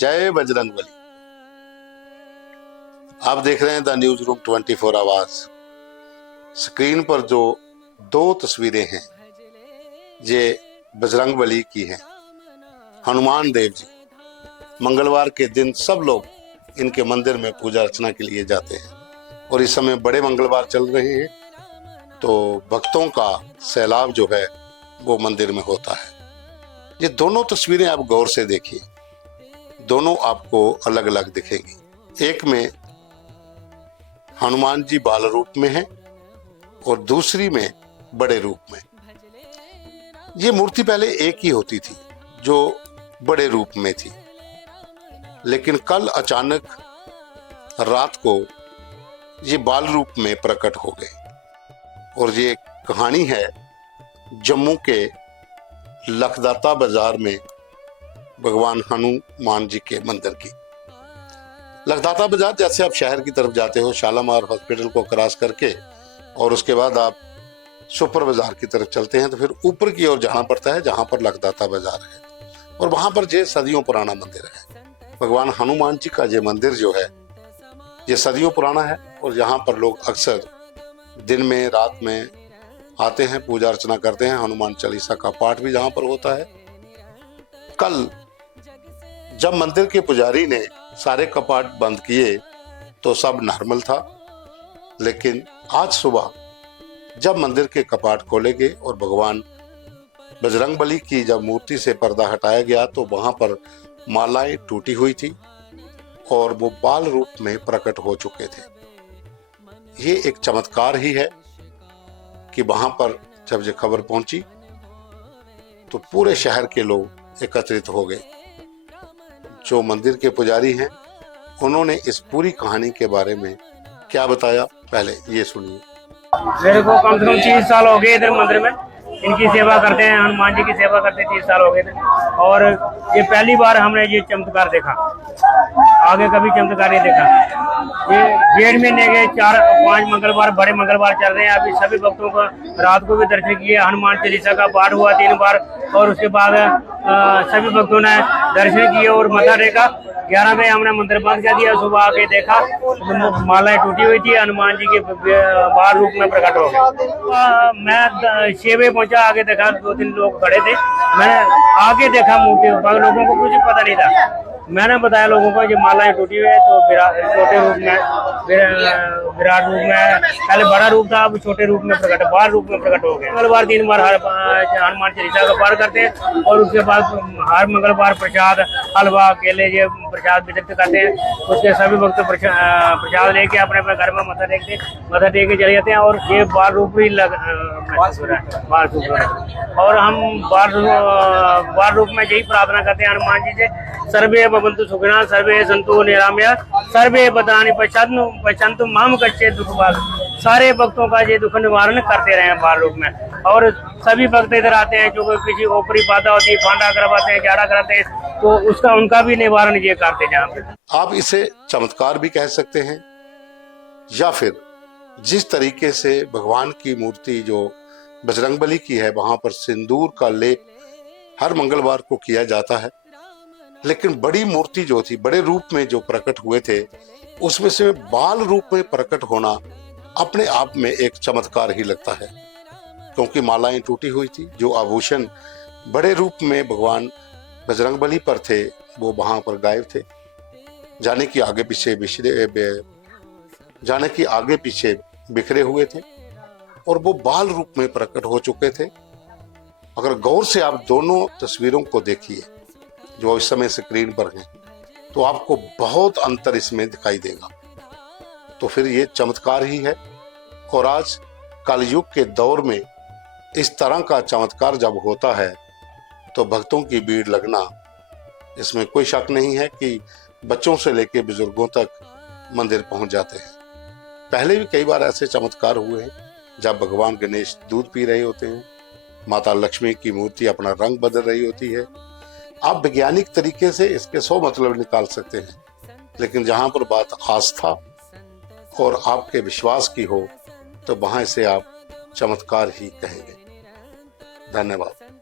जय बजरंगबली। आप देख रहे हैं द न्यूज रूम 24 आवाज। स्क्रीन पर जो दो तस्वीरें हैं ये बजरंगबली की हैं। हनुमान देव जी मंगलवार के दिन सब लोग इनके मंदिर में पूजा अर्चना के लिए जाते हैं और इस समय बड़े मंगलवार चल रहे हैं तो भक्तों का सैलाब जो है वो मंदिर में होता है। ये दोनों तस्वीरें आप गौर से देखिए, दोनों आपको अलग अलग दिखेंगी। एक में हनुमान जी बाल रूप में हैं और दूसरी में बड़े रूप में। ये मूर्ति पहले एक ही होती थी जो बड़े रूप में थी, लेकिन कल अचानक रात को ये बाल रूप में प्रकट हो गए। और ये कहानी है जम्मू के लखदाता बाजार में भगवान हनुमान जी के मंदिर की। लखदाता बाजार जैसे आप शहर की तरफ जाते हो शालामार हॉस्पिटल को क्रॉस करके और उसके बाद आप सुपर बाजार की तरफ चलते हैं तो फिर ऊपर की ओर जाना पड़ता है जहां पर लखदाता बाजार है और वहां पर ये सदियों पुराना मंदिर है। भगवान हनुमान जी का ये मंदिर जो है ये सदियों पुराना है और यहाँ पर लोग अक्सर दिन में रात में आते हैं, पूजा अर्चना करते हैं। हनुमान चालीसा का पाठ भी जहाँ पर होता है। कल जब मंदिर के पुजारी ने सारे कपाट बंद किए तो सब नॉर्मल था, लेकिन आज सुबह जब मंदिर के कपाट खोले गए और भगवान बजरंगबली की जब मूर्ति से पर्दा हटाया गया तो वहां पर मालाएं टूटी हुई थी और वो बाल रूप में प्रकट हो चुके थे। ये एक चमत्कार ही है कि वहां पर जब ये खबर पहुंची तो पूरे शहर के लोग एकत्रित हो गए। जो मंदिर के पुजारी हैं उन्होंने इस पूरी कहानी के बारे में क्या बताया, पहले ये सुनिए। मेरे को कम से कम 30 साल हो गए इधर मंदिर में इनकी सेवा करते हैं। हनुमान जी की सेवा करते 30 साल हो गए थे और ये पहली बार हमने ये चमत्कार देखा, आगे कभी चमत्कार नहीं देखा। ये 1.5 महीने के 4-5 मंगलवार बड़े मंगलवार चल रहे हैं। अभी सभी भक्तों को रात को भी दर्शन किए। हनुमान चालीसा का पाठ हुआ 3 बार और उसके बाद सभी भक्तों ने दर्शन किए और मथा टेका। 11 बजे हमने मंदिर बंद कर दिया। सुबह आके देखा तो मालाएं टूटी हुई थी, हनुमान जी के बाल रूप में प्रकट हो गए। मैं 6 बजे पहुंचा, आगे देखा 2-3 लोग खड़े थे। मैंने आगे देखा मूर्ति, लोगों को कुछ पता नहीं था। मैंने बताया लोगों को ये मालाएं टूटी हुई है तो छोटे रूप में विराट रूप में, पहले बड़ा रूप था अब छोटे रूप में प्रकट, बाल रूप में प्रकट हो गया। मंगलवार 3 बार हनुमान चालीसा का पाठ करते हैं और उसके बाद हर मंगलवार प्रसाद हलवा केले ये प्रसाद वितरित करते हैं। उसके सभी भक्त प्रसाद लेके अपने अपने घर में मत्था टेक के चले जाते हैं और ये बाल रूप ही महसूस हो रहा है, बाल रूप हो रहा है। और हम बाल रूप में यही प्रार्थना करते हैं हनुमान जी से, सर्वे भवन्तु सुखिनः सर्वे सन्तु निरामया सर्वे भद्राणि पश्यन्तु माम कच्चे दुख भाग। सारे भक्तों का ये दुख निवारण करते रहे बाल रूप में। और सभी भक्त इधर आते हैं जो किसी ऊपरी बाधा होती है, फांडा करवाते हैं, जाड़ा कराते हैं तो उसका उनका भी निवारण ये करते हैं। जहाँ पे आप इसे चमत्कार भी कह सकते हैं या फिर जिस तरीके से भगवान की मूर्ति जो बजरंगबली की है वहां पर सिंदूर का लेप हर मंगलवार को किया जाता है, लेकिन बड़ी मूर्ति जो थी बड़े रूप में जो प्रकट हुए थे उसमें से बाल रूप में प्रकट होना अपने आप में एक चमत्कार ही लगता है, क्योंकि मालाएं टूटी हुई थी। जो आभूषण बड़े रूप में भगवान बजरंगबली पर थे वो वहां पर गायब थे, जाने की आगे पीछे बिखरे हुए थे और वो बाल रूप में प्रकट हो चुके थे। अगर गौर से आप दोनों तस्वीरों को देखिए जो इस समय स्क्रीन पर हैं तो आपको बहुत अंतर इसमें दिखाई देगा। तो फिर ये चमत्कार ही है। और आज कलयुग के दौर में इस तरह का चमत्कार जब होता है तो भक्तों की भीड़ लगना इसमें कोई शक नहीं है कि बच्चों से लेकर बुजुर्गों तक मंदिर पहुंच जाते हैं। पहले भी कई बार ऐसे चमत्कार हुए हैं जब भगवान गणेश दूध पी रहे होते हैं, माता लक्ष्मी की मूर्ति अपना रंग बदल रही होती है। आप वैज्ञानिक तरीके से इसके 100 मतलब निकाल सकते हैं, लेकिन जहां पर बात आस्था और आपके विश्वास की हो तो वहां से आप चमत्कार ही कहेंगे। धन्यवाद।